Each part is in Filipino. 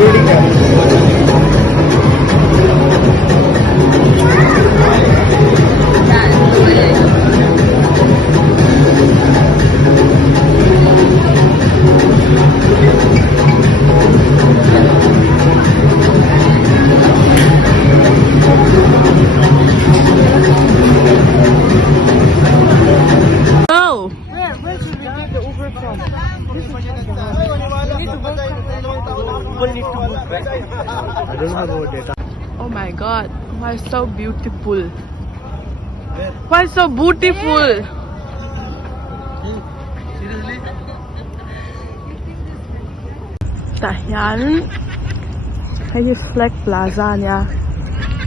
I don't have more data. Oh my god, why so beautiful? Why so beautiful? Tahan ay flag plaza niya.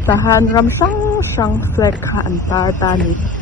Tahan ramsang siyang flag ka anta tani.